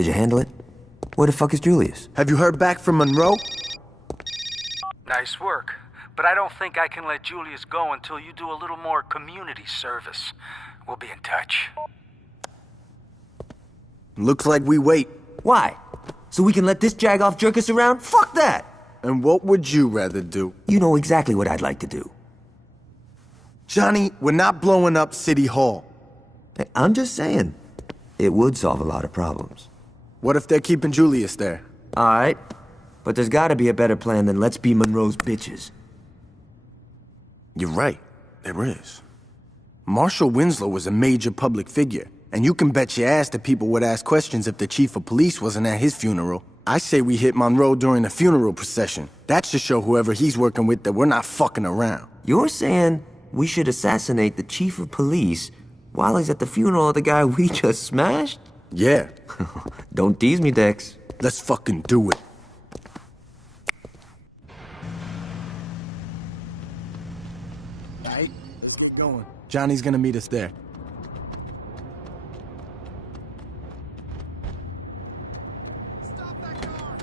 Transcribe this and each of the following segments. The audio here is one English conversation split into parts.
Did you handle it? Where the fuck is Julius? Have you heard back from Monroe? Nice work. But I don't think I can let Julius go until you do a little more community service. We'll be in touch. Looks like we wait. Why? So we can let this jag-off jerk us around? Fuck that! And what would you rather do? You know exactly what I'd like to do. Johnny, we're not blowing up City Hall. Hey, I'm just saying, it would solve a lot of problems. What if they're keeping Julius there? Alright, but there's gotta be a better plan than let's be Monroe's bitches. You're right, there is. Marshal Winslow was a major public figure, and you can bet your ass that people would ask questions if the chief of police wasn't at his funeral. I say we hit Monroe during the funeral procession. That should show whoever he's working with that we're not fucking around. You're saying we should assassinate the chief of police while he's at the funeral of the guy we just smashed? Yeah. Don't tease me, Dex. Let's fucking do it. Alright, let's keep going. Johnny's gonna meet us there. Stop that car!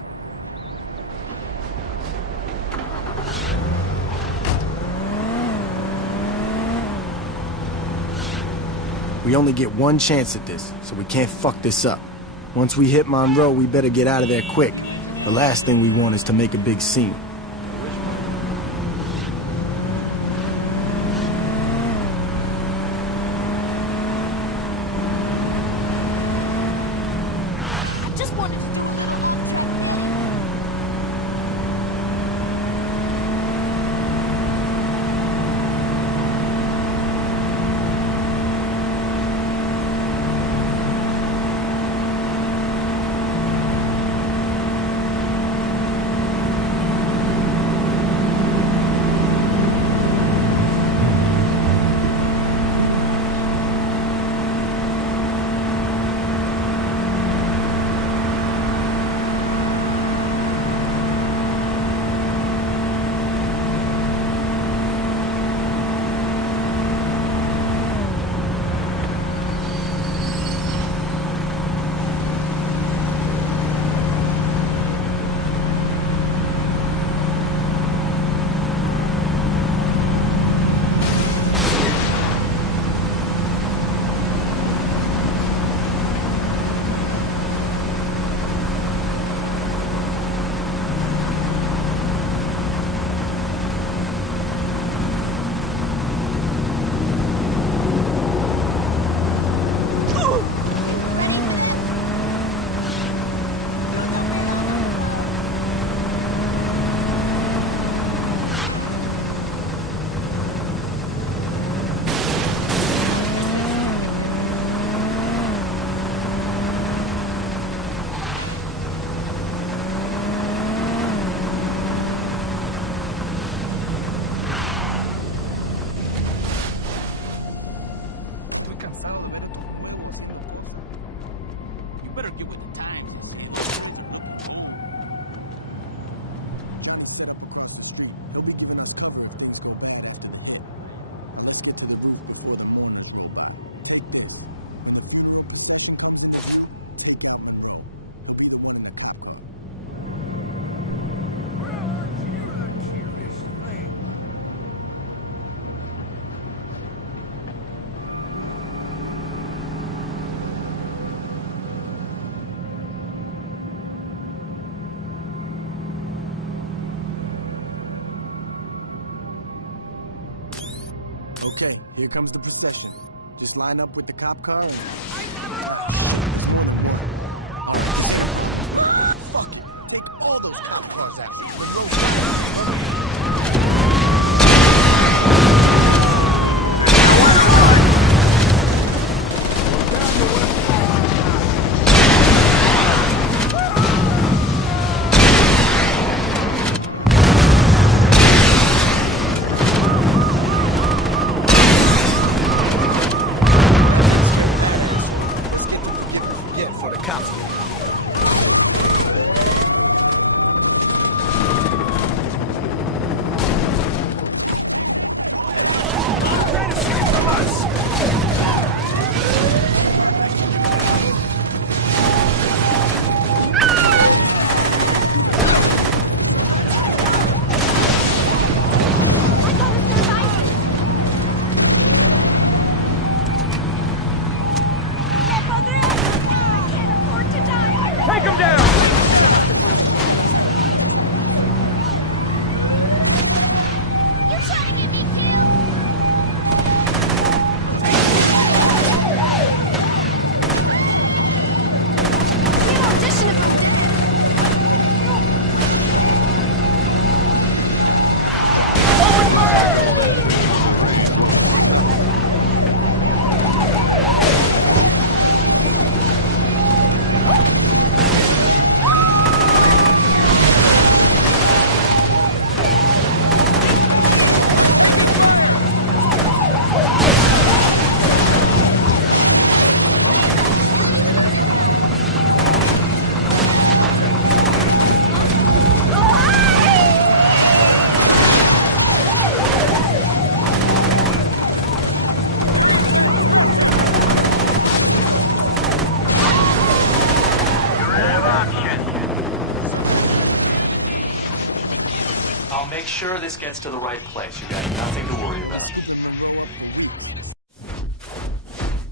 We only get one chance at this, so we can't fuck this up. Once we hit Monroe, we better get out of there quick. The last thing we want is to make a big scene. Just wanted to... You better get with the times. Okay, here comes the procession. Just line up with the cop car and... Fuck it. Take all those cop cars out. I'll make sure this gets to the right place. You got nothing to worry about.